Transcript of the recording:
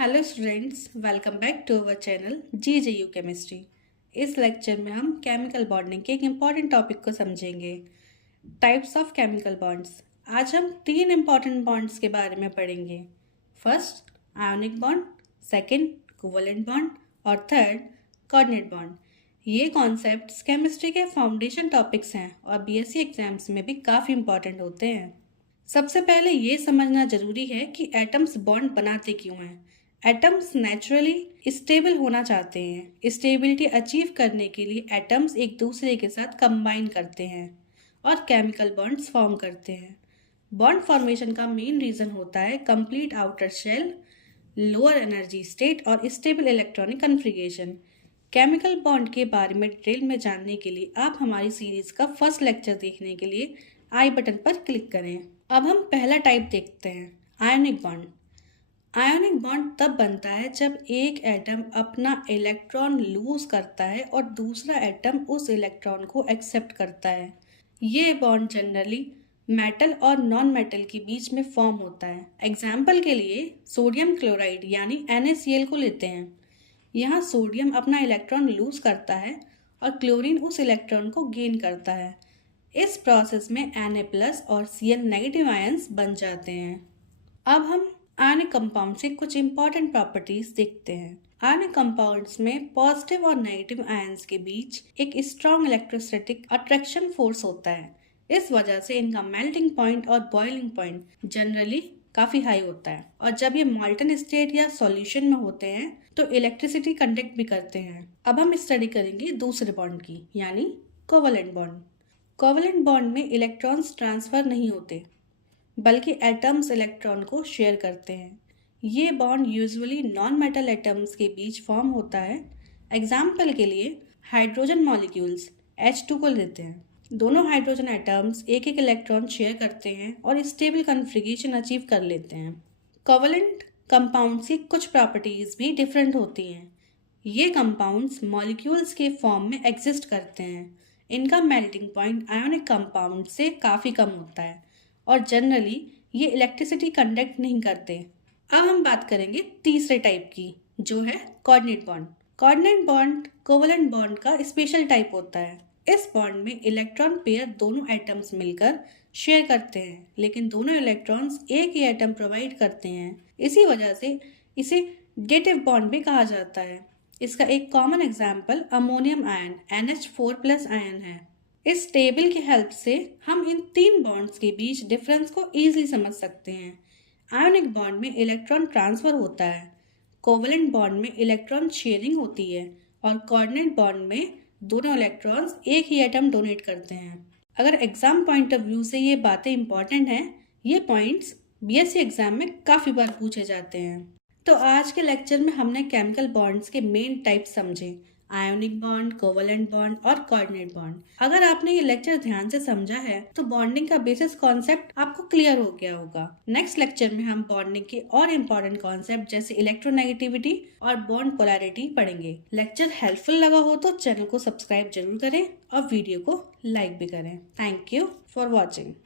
Hello students, welcome back to our channel GJU chemistry. इस lecture में हम chemical bonding के एक इम्पॉर्टेंट टॉपिक को समझेंगे, टाइप्स ऑफ केमिकल बॉन्ड्स। आज हम 3 इम्पॉर्टेंट बॉन्ड्स के बारे में पढ़ेंगे। First ionic bond, second covalent bond और थर्ड कोऑर्डिनेट बॉन्ड। ये कॉन्सेप्ट्स केमिस्ट्री के फाउंडेशन टॉपिक्स हैं और BSc एग्जाम्स में भी काफ़ी इम्पॉर्टेंट होते हैं। सबसे पहले ये समझना जरूरी है कि एटम्स बॉन्ड बनाते क्यों हैं। एटम्स नेचुरली स्टेबल होना चाहते हैं। स्टेबिलिटी अचीव करने के लिए एटम्स एक दूसरे के साथ कंबाइन करते हैं और केमिकल बॉन्ड्स फॉर्म करते हैं। बॉन्ड फॉर्मेशन का मेन रीज़न होता है complete outer shell, lower energy state और stable electronic configuration. Chemical bond के बारे में डिटेल में जानने के लिए आप हमारी सीरीज़ का फर्स्ट लेक्चर देखने के लिए आई बटन पर क्लिक करें। अब हम पहला टाइप देखते हैं, आयोनिक बॉन्ड। आयोनिक बॉन्ड तब बनता है जब एक एटम अपना इलेक्ट्रॉन लूज करता है और दूसरा एटम उस इलेक्ट्रॉन को एक्सेप्ट करता है। ये बॉन्ड जनरली मेटल और नॉन मेटल के बीच में फॉर्म होता है। एग्जाम्पल के लिए सोडियम क्लोराइड यानी NaCl को लेते हैं। यहाँ सोडियम अपना इलेक्ट्रॉन लूज करता है और क्लोरीन उस इलेक्ट्रॉन को गेन करता है। इस प्रोसेस में Na+ और Cl नेगेटिव आयंस बन जाते हैं। अब हम आयनिक कंपाउंड से कुछ इंपॉर्टेंट प्रॉपर्टीज देखते हैं। आयनिक कंपाउंड्स में पॉजिटिव और नेगेटिव आयंस के बीच एक स्ट्रॉन्ग इलेक्ट्रोस्टैटिक अट्रैक्शन फोर्स होता है। इस वजह से इनका मेल्टिंग पॉइंट और बॉइलिंग पॉइंट जनरली काफी हाई होता है और जब ये मॉल्टन स्टेट या सॉल्यूशन में होते हैं तो इलेक्ट्रिसिटी कंडक्ट भी करते हैं। अब हम स्टडी करेंगे दूसरे बॉन्ड की, यानी कोवलेंट बॉन्ड। कोवलेंट बॉन्ड में इलेक्ट्रॉन्स ट्रांसफर नहीं होते बल्कि एटम्स इलेक्ट्रॉन को शेयर करते हैं। ये bond usually non metal atoms के बीच फॉर्म होता है। एग्जाम्पल के लिए हाइड्रोजन मॉलिक्यूल्स H2 को लेते हैं। दोनों हाइड्रोजन एटम्स एक एक इलेक्ट्रॉन शेयर करते हैं और स्टेबल कन्फिगरेशन अचीव कर लेते हैं। कोवलेंट कंपाउंड्स की कुछ प्रॉपर्टीज भी डिफरेंट होती हैं। ये कंपाउंड्स मॉलिक्यूल्स के फॉर्म में एग्जिस्ट करते हैं। इनका मेल्टिंग पॉइंट आयोनिक कंपाउंड से काफ़ी कम होता है और जनरली ये इलेक्ट्रिसिटी कंडक्ट नहीं करते। अब हम बात करेंगे तीसरे टाइप की, जो है coordinate bond. Coordinate bond covalent bond का स्पेशल टाइप होता है। इस बॉन्ड में इलेक्ट्रॉन पेयर दोनों एटम्स मिलकर शेयर करते हैं, लेकिन दोनों इलेक्ट्रॉन्स एक ही एटम प्रोवाइड करते हैं। इसी वजह से इसे डेटिव बॉन्ड भी कहा जाता है। इसका एक common example ammonium ion NH4+ ion है। इस टेबल की हेल्प से हम इन 3 बॉन्ड्स के बीच डिफरेंस को इजीली समझ सकते हैं। आयोनिक बॉन्ड में इलेक्ट्रॉन ट्रांसफर होता है, कोवलेंट बॉन्ड में इलेक्ट्रॉन शेयरिंग होती है और कोऑर्डिनेट बॉन्ड में दोनों इलेक्ट्रॉन्स एक ही एटम डोनेट करते हैं। अगर एग्जाम पॉइंट ऑफ व्यू से ये बातें इंपॉर्टेंट हैं, ये पॉइंट्स BSc एग्जाम में काफ़ी बार पूछे जाते हैं। तो आज के लेक्चर में हमने केमिकल बॉन्ड्स के मेन टाइप समझे, आयोनिक बॉन्ड, कोवलेंट बॉन्ड और कोऑर्डिनेट बॉन्ड। अगर आपने ये लेक्चर ध्यान से समझा है तो बॉन्डिंग का बेसिस कॉन्सेप्ट आपको क्लियर हो गया होगा। नेक्स्ट लेक्चर में हम बॉन्डिंग के और इम्पोर्टेंट कॉन्सेप्ट जैसे इलेक्ट्रोनेगेटिविटी और बॉन्ड पोलैरिटी पढ़ेंगे। लेक्चर हेल्पफुल लगा हो तो चैनल को सब्सक्राइब जरूर करें और वीडियो को लाइक भी करें। Thank you for watching.